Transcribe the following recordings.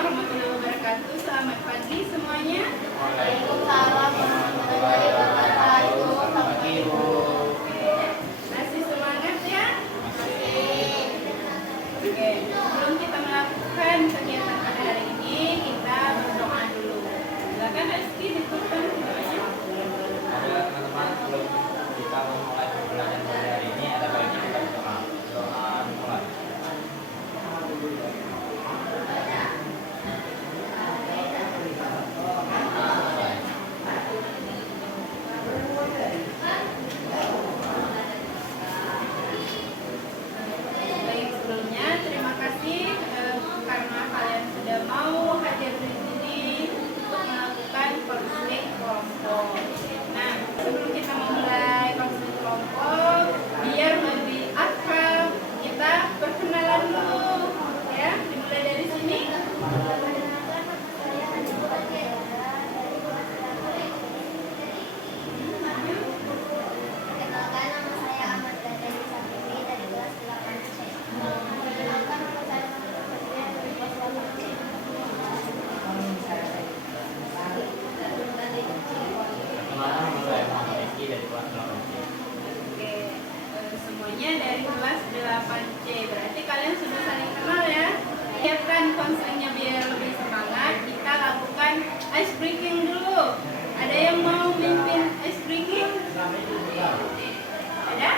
warahmatullahi wabarakatuh. Selamat pagi semuanya. Waalaikumsalam warahmatullahi wabarakatuh. Selamat pagi, Bu. Oke, masih semangat ya? Oke, sebelum kita melakukan kegiatan pada hari ini, kita berdoa dulu. Silakan Rizky ditutup doanya. Ada teman-teman sebelum kita memulai pembelajaran pada hari ini ada baiknya kita berdoa. Doa dimulai. Baik, sebelumnya terima kasih karena kalian sudah mau hadir di sini untuk melakukan konseling kelompok. Nah, sebelum kita memulai konseling kelompok, biar lebih akrab, kita perkenalan dulu, ya. Dimulai dari sini. Perkenalkan, nama saya Ahmad Gadani Safifi dari kelas 8C. Perkenalkan, nama saya Muhammad Fadlia dari kelas 8C. Perkenalkan nama saya Muhammad Rizky dari kelas 8C. Oke, semuanya dari kelas 8C. Berarti kalian sudah saling kenal ya. Siapkan konselingnya biar lebih semangat. Kita lakukan ice breaking dulu. Ada yang mau mimpin ice breaking? Ada?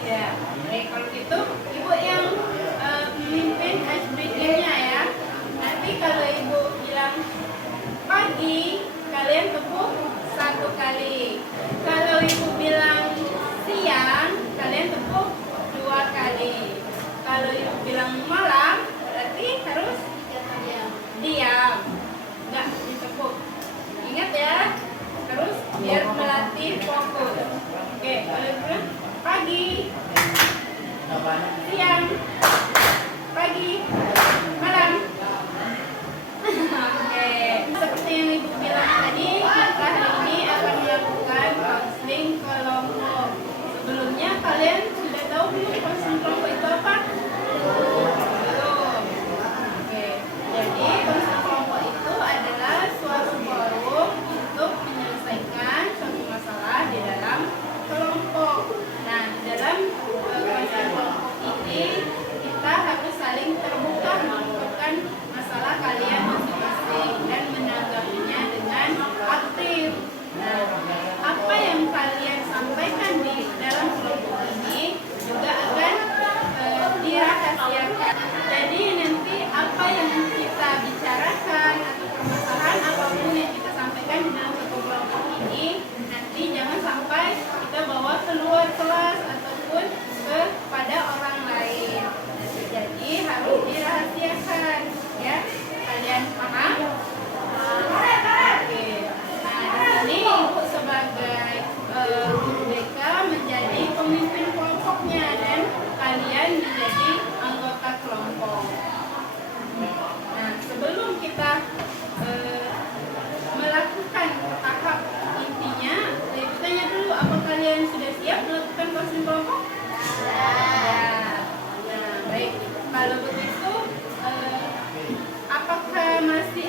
Iya. Oke, kalau gitu ibu yang memimpin ice breakingnya ya. Nanti kalau ibu bilang pagi, kalian tepuk 1 kali. Kalau ibu bilang siang, kalian tepuk 2 kali. Kalau ibu bilang malam, berarti harus diam, nggak ditepuk. Ingat ya, terus biar melatih fokus. Oke, kalau ibu bilang pagi, siang, pagi, malam. Oke, seperti yang ibu bilang tadi, kita hari ini akan melakukan konseling kelompok. Sebelumnya kalian sudah tahu belum konseling kelompok itu apa? Belum. Oke, jadi konseling kelompok itu adalah suatu forum untuk menyelesaikan suatu masalah di dalam kelompok. Nah, di dalam konseling kelompok ini kita harus saling terbuka menentukan masalah kalian masing-masing dan menanggapinya dengan aktif. Nah, apa yang kalian sampaikan di dalam kelompok ini juga akan dirahasiakan. Jadi nanti apa yang kita bicarakan atau permasalahan apapun yang kita sampaikan di dalam satu kelompok ini, nanti jangan sampai kita bawa keluar kelas ataupun kepada orang lain. Jadi harus dirahasiakan, ya. Kalian paham? Oke. Nah, di sini ibu sebagai guru BK menjadi pemimpin kelompoknya dan kalian menjadi anggota kelompok. Nah, sebelum kita melakukan tahap intinya, ibu tanya dulu, apa kalian sudah siap melakukan konseling kelompok? Ya. Nah, baik. Kalau begitu, apakah masih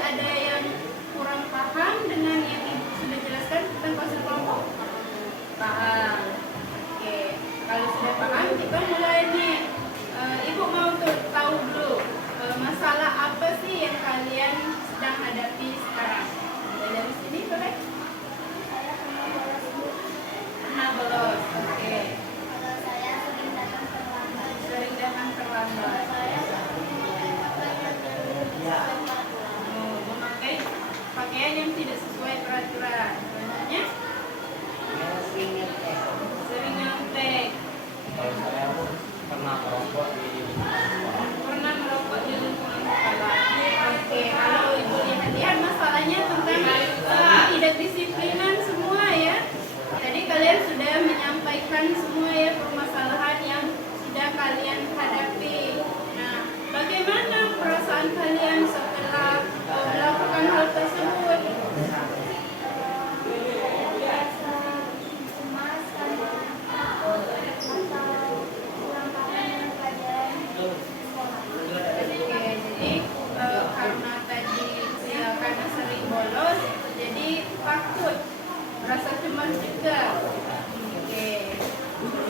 Rasa cemas juga. Oke.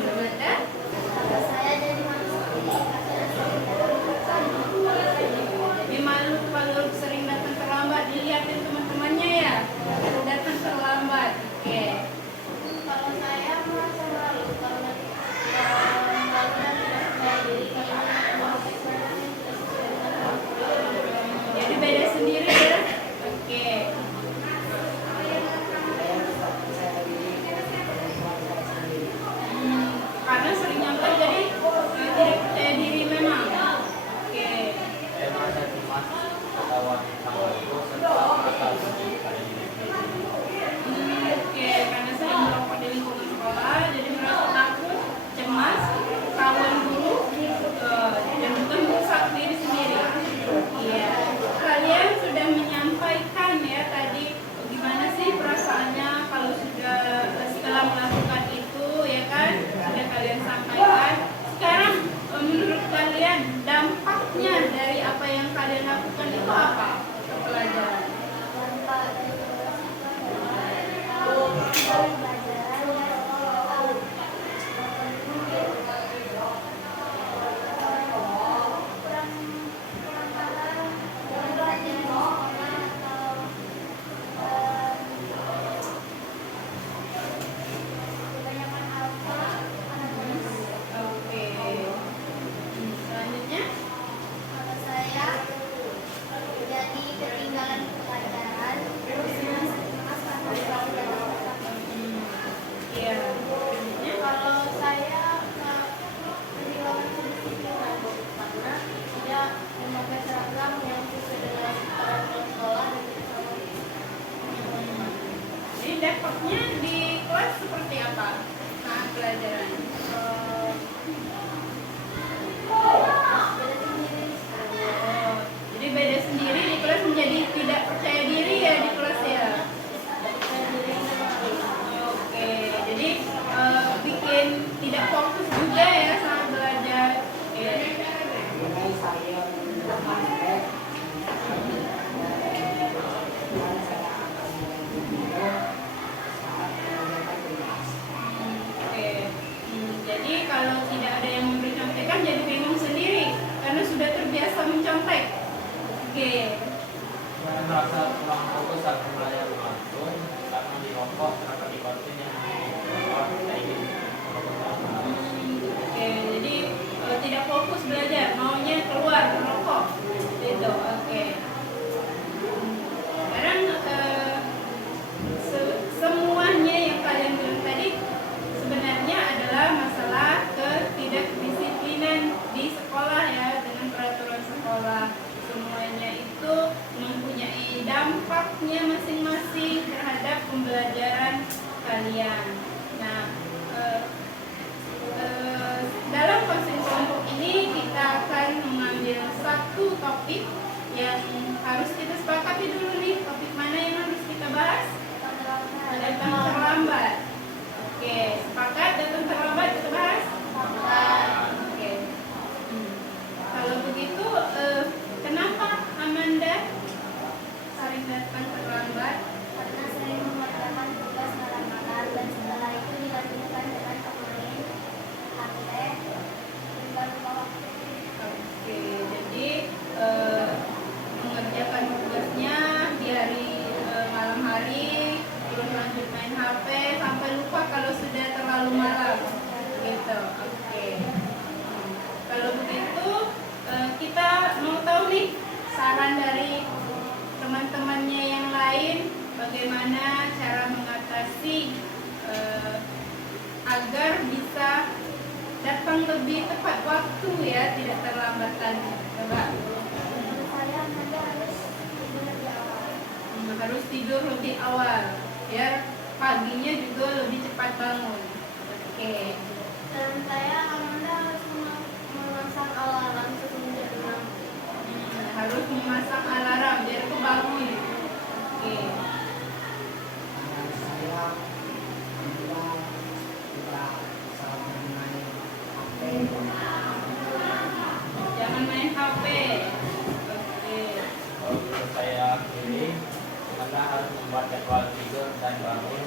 Amanda? Kalau saya jadi malu sendiri karena sering datang terlambat. Jadi malu kalau sering datang terlambat, dilihatin teman-temannya ya, datang terlambat. Oke. Kalau saya merasa malu karena malu dan tidak percaya diri karena memakai seragam yang tidak sesuai dengan kebutuhan. Jadi beda sendiri ya. Oke. Karena sering nyontek jadi tidak percaya diri memang. Oke. Saya merasa cemas ketahuan tanggal itu serta merasa sedih pada diri sendiri. Oke, karena sering merokok di lingkungan sekolah, jadi merasa takut, cemas, ketahuan guru, dan juga merusak diri sendiri. Iya, kalian sudah menyampaikan ya tadi gimana sih perasaannya kalau sudah setelah melakukan itu ya kan, sudah kalian sampaikan. Sekarang menurut kalian dampaknya dari apa yang kalian lakukan itu apa? Pelajaran. Tanpa dari kelas itu adalah kita belajar yang tahu. Kurang paham dengan pelajaran di sekolah atau kebanyakan alfa atau Oke. Selanjutnya. kalau saya jadi ketinggalan pelajaran terus merasa cemas karena selalu dapat. Iya. Selanjutnya. Kalau saya kehilangan kedisiplinan karena tidak memakai seragam yang sesuai dengan peraturan sekolah dan tidak sama. Jadi dampaknya di kelas seperti apa? Nah, pelajaran. Beda sendiri. Oh, jadi beda sendiri di kelas menjadi tidak percaya diri ya di kelas ya. Oke, jadi bikin tidak fokus juga ya sama belajar. Oke. Oke. Jadi kalau tidak ada yang memberi contekan jadi bingung sendiri karena sudah terbiasa mencontek. Oke. Saya merasa kurang fokus saat pembelajaran berlangsung karena dirokok terhadap nikotin yang dilakukan kayak gitu. Oke, jadi tidak fokus belajar, maunya keluar merokok. Gitu. Oke. Sekarang semuanya yang kalian bilang tadi sebenarnya adalah masalah ketidakdisiplinan di sekolah ya, dengan peraturan sekolah. Semuanya itu mempunyai dampaknya masing-masing terhadap pembelajaran kalian. Nah, dalam konseling kelompok ini kita akan mengambil satu topik yang harus kita sepakati dulu nih. Topik mana yang harus kita bahas? Datang terlambat. Oke, sepakat datang terlambat kita bahas? Oke. Kalau begitu, kenapa Amanda sering datang terlambat? Karena sering mengerjakan tugas malam-malam dan setelah itu dilanjutkan dengan pemain HP hingga lupa waktu. Oke, jadi mengerjakan tugasnya di hari malam hari, terus lanjut main HP sampai lupa kalau sudah terlalu malam, gitu. Oke. Kalau begitu kita mau tahu nih saran dari teman-temannya yang lain bagaimana cara mengatasi agar bisa datang lebih tepat waktu ya, tidak terlambat lagi. Coba. Menurut saya Anda harus tidur lebih awal. Harus tidur lebih awal biar paginya juga lebih cepat bangun. Oke. Dan saya Amanda harus memasang alarm sebelum jam 6. Harus memasang alarm biar kebangun. Oke. Jangan main HP. Oke. Kalau menurut saya ini Anda harus membuat jadwal tidur dan bangun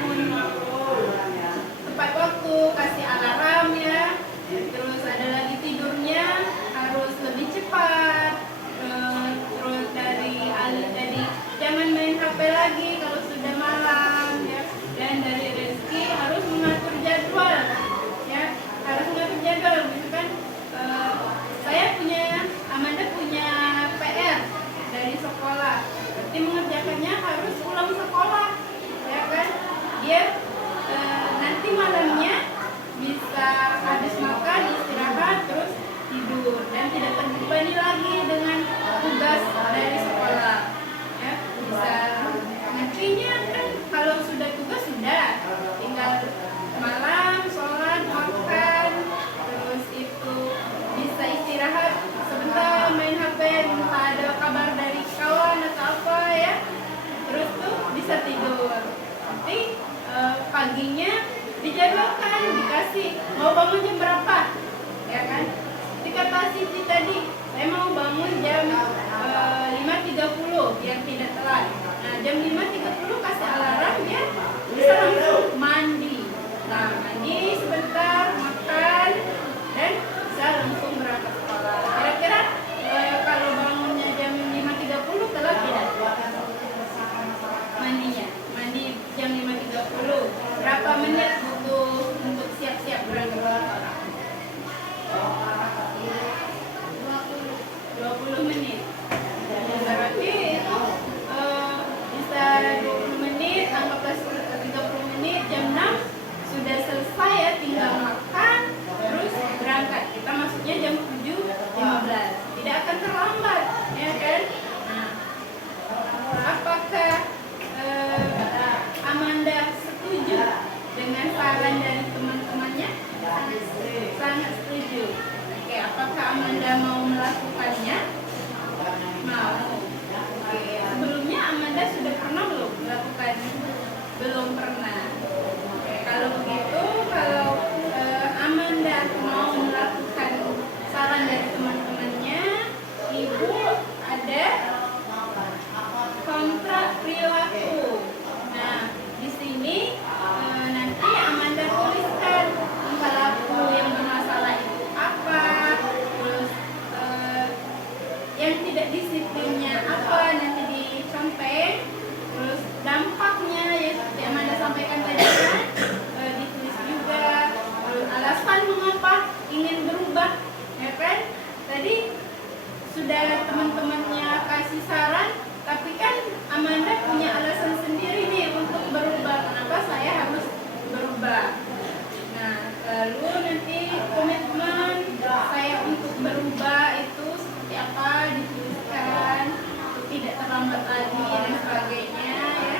bangun tepat waktu, kasih alarm ya. Terus ada lagi tidurnya harus lebih cepat. Terus dari jangan main HP lagi kalau sudah malam ya. Dan dari rezeki harus mengatur jadwal ya, harus mengatur jadwal. Misalkan Amanda punya PR dari sekolah, berarti mengerjakannya harus ulang sekolah ya kan. Dia nanti malamnya bisa habis makan, istirahat, terus tidur dan tidak terbebani lagi dengan tugas dari sekolah ya. Bisa nantinya kan kalau sudah tugas sudah tinggal malam sholat makan, terus itu bisa istirahat sebentar, main HP, entah ada kabar dari kawan atau apa ya, terus tuh bisa tidur. Nanti paginya dijadwalkan, dikasih mau bangun jam berapa ya kan. Dikata Siti tadi saya mau bangun jam 5.30 biar tidak telat. Nah jam 5.30 kasih alarm ya, bisa langsung mandi. Nah mandi sebentar, makan, dan bisa langsung berangkat sekolah. Kira-kira kalau bangunnya jam 5.30 telat tidak? Mandinya, mandi jam 5.30 berapa menit butuh untuk siap-siap berangkat sekolah? 20 menit. Berarti itu bisa 20 menit, anggaplah 30 menit, jam 6 sudah selesai ya, tinggal makan, terus berangkat. Kita masuknya jam 7.15, tidak akan terlambat ya kan. Nah, apakah Amanda setuju dengan saran dari teman-temannya? Sangat setuju. Oke, apakah Amanda mau melakukannya? Mau. Oke, sebelumnya Amanda sudah pernah belum melakukan? Belum pernah. Oke, kalau begitu, kalau Amanda mau melakukan saran dari teman-temannya, Ibu ada kontrak perilaku. Nah, di sini nanti Amanda tuliskan tingkah laku yang bermasalah itu apa, terus yang tidak disiplinnya apa, nanti disampaikan, terus dampaknya ya seperti Amanda sampaikan tadi kan, ditulis juga, terus alasan mengapa ingin berubah ya kan. Tadi sudah teman-temannya kasih saran, tapi kan Amanda punya alasan sendiri nih untuk berubah. Kenapa saya harus berubah? Nah, lalu nanti komitmen saya untuk berubah itu seperti apa dituliskan, tidak terlambat lagi dan sebagainya ya.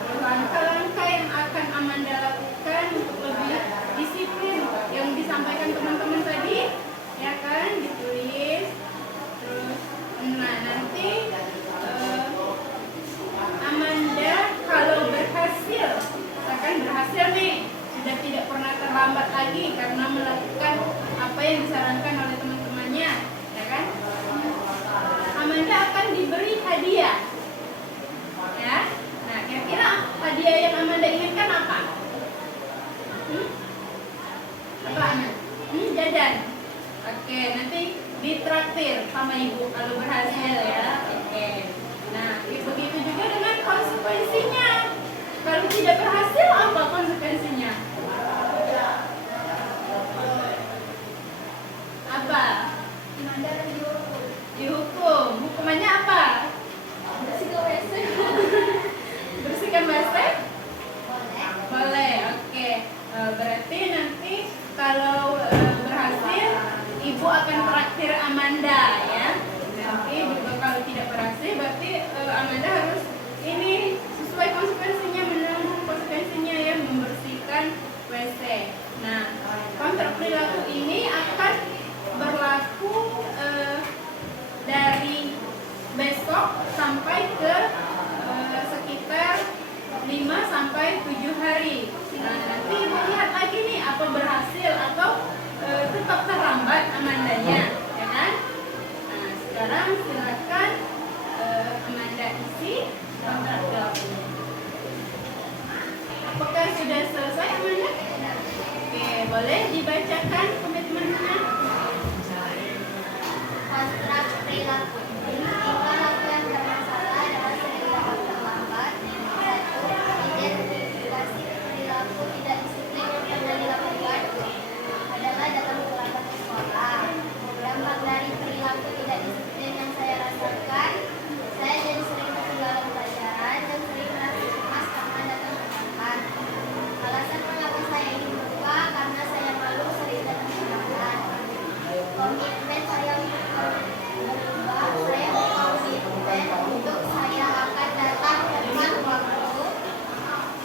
Terus langkah-langkah yang akan Amanda lakukan untuk lebih disiplin yang disampaikan teman-teman tadi ya kan, ditulis. Terus nah nanti Amanda kalau berhasil, misalkan berhasil nih, sudah tidak pernah terlambat lagi karena melakukan apa yang disarankan oleh teman-temannya ya kan, Amanda akan diberi hadiah ya. Nah kira-kira hadiah yang Amanda inginkan apa? Apa Amanda? Jajan. Oke, nanti ditraktir sama ibu kalau berhasil ya. Oke. Nah, begitu juga dengan konsekuensinya. Kalau tidak berhasil, apa konsekuensinya? Apa? Dihukum. Hukumannya apa? Bersihkan WC. Bersihkan WC? Boleh. Oke. Berarti nanti kalau berhasil, ibu akan traktir Amanda ya. Nanti juga kalau tidak berhasil, berarti Amanda harus ini sesuai konsekuensinya, menanggung konsekuensinya ya, membersihkan WC. Nah, kontrak perilaku ini akan berlaku dari besok sampai ke sekitar 5 sampai 7 hari. Nah, nanti ibu lihat lagi nih boleh dibacakan komitmennya? Kontrak perilaku. Tingkah laku yang bermasalah adalah sering dapat terlambat. 1. Identifikasi perilaku tidak disiplin yang pernah dilakukan adalah datang terlambat ke sekolah. Dampak dari perilaku tidak disiplin yang saya rasakan, saya jadi sering ketinggalan pelajaran dan sering merasa cemas karena datang terlambat. Alasan mengapa saya ingin berubah karena saya malu sering datang terlambat. Komitmen saya untuk berubah, saya berkomitmen untuk saya akan datang tepat waktu.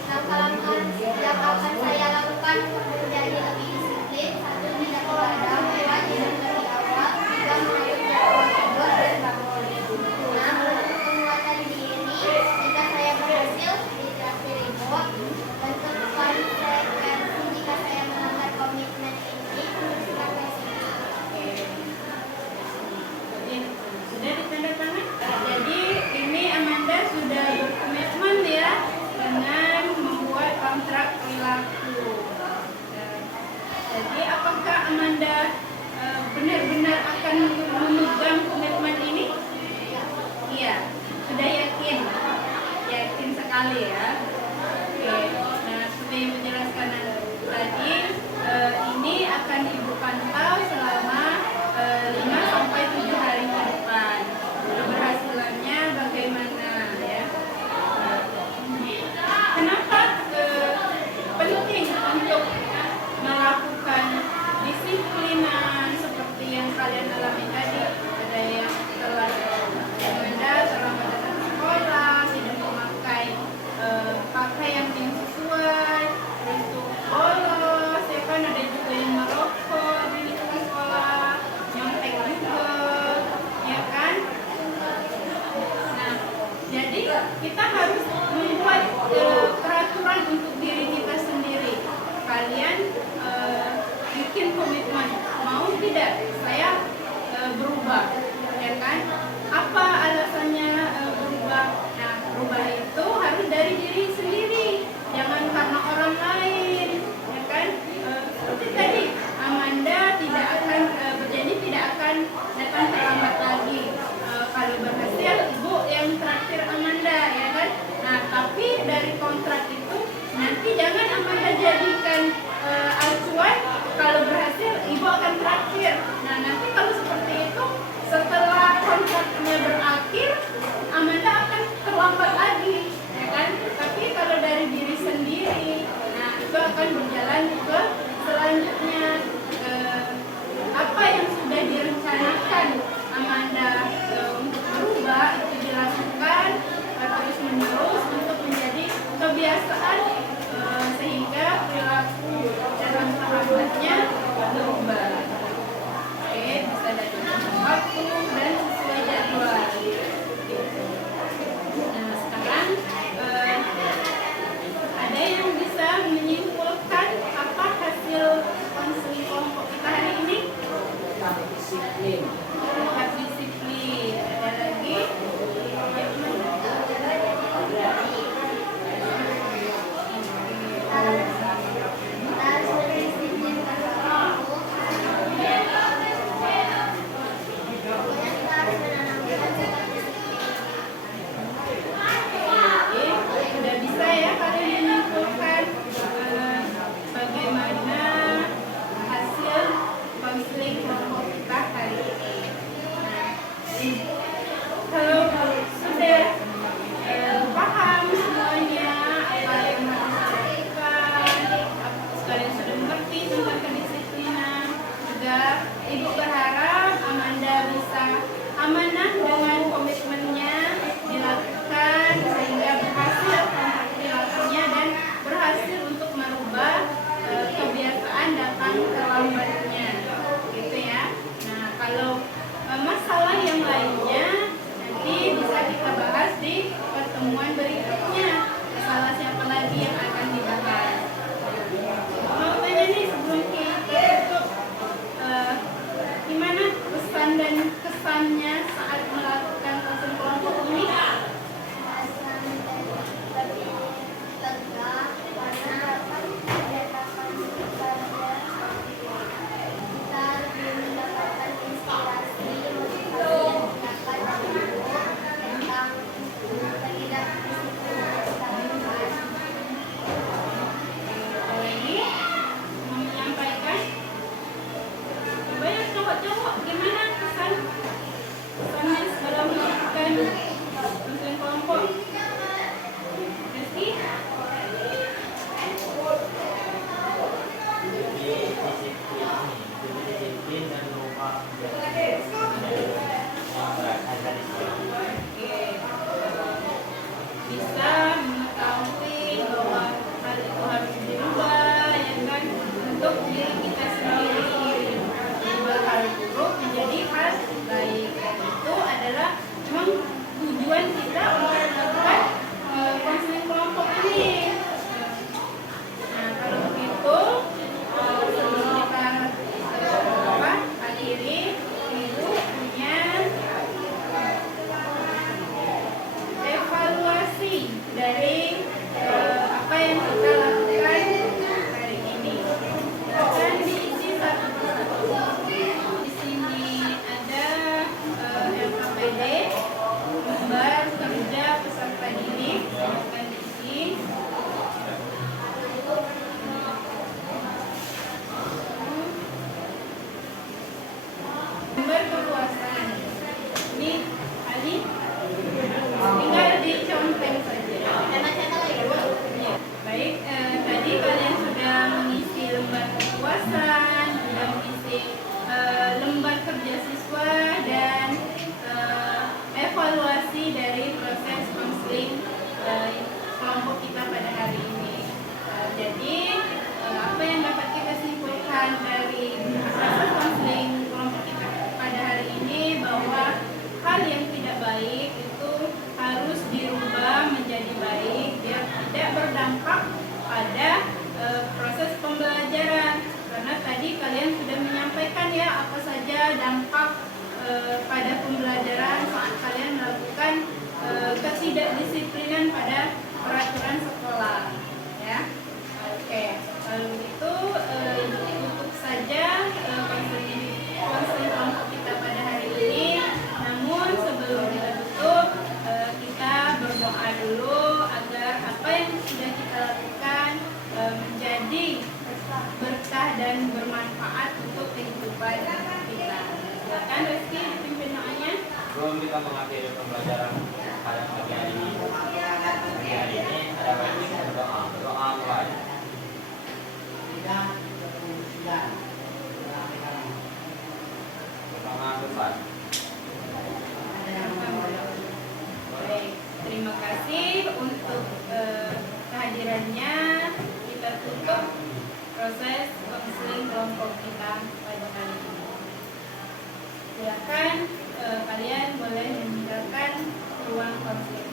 Langkah-langkah yang akan saya lakukan untuk menjadi lebih disiplin: 1. Tidak begadang, kewajiban dari awal. 3. Mengatur jadwal tidur dan bangun. 6. Penguatan diri. Jika saya berhasil ditraktir ibu. Bentuk konsekuensi jika saya melanggar komitmen ini, bersikap resiko. Sudah ditandatangan? Jadi ini Amanda sudah berkomitmen ya dengan membuat kontrak perilaku. Jadi apakah Amanda benar-benar akan memegang komitmen ini? Iya, sudah yakin? Yakin sekali ya. Oke, nah seperti yang menjelaskan tadi, ini akan Ibu pantau selama 5 sampai 7 hari ke depan. Keberhasilannya bagaimana ya? Kenapa penting untuk melakukan disiplinan seperti yang kalian alami tadi? Ada yang terlambat datang sekolah, tidak memakai pakaian yang sesuai, terus itu bolos, ya kan, ada juga yang merokok di lingkungan sekolah, nyontek juga, ya kan? Nah, jadi kita harus membuat peraturan untuk diri kita sendiri. Kalian bikin komitmen, mau tidak saya berubah, ya kan? Apa alasannya berubah? Nah, berubah itu harus dari diri sendiri, jangan karena orang lain, ya kan? Seperti tadi, Amanda tidak akan berjanji tidak akan datang terlambat lagi. Kalau berhasil, Ibu yang traktir Amanda, ya kan? Nah, tapi dari kontrak itu nanti jangan Amanda jadikan acuan. Kalau berhasil, Ibu akan traktir. Nah, nanti kalau seperti itu, setelah kontraknya berakhir, Amanda akan terlambat lagi, ya kan? Tapi kalau dari diri sendiri, nah itu akan berjalan ke selanjutnya. Apa yang sudah direncanakan Amanda untuk berubah itu dilakukan terus menerus untuk menjadi kebiasaan, sehingga perilaku dalam sahabatnya berubah. Oke, bisa datang waktu dan sesuai jadwal. Nah, sekarang ada yang bisa menyimpulkan apa hasil konseling kelompok kita hari ini? Tetap disiplin. pada pembelajaran saat kalian melakukan ketidakdisiplinan pada peraturan sekolah, ya. Oke, lalu itu cukup saja konseling kelompok kita pada hari ini. Namun sebelum kita tutup, kita berdoa dulu agar apa yang sudah kita lakukan menjadi berkah dan bermanfaat untuk kehidupan kita. Silakan Rizky dipimpin doanya. Sebelum kita mengakhiri pembelajaran pada pagi hari ini, ada baiknya kita berdoa mulai. Berdoa besar. Baik, terima kasih untuk kehadirannya. Kita tutup proses konseling kelompok kita pada kali ini. Silakan kalian boleh meninggalkan ruang konseling.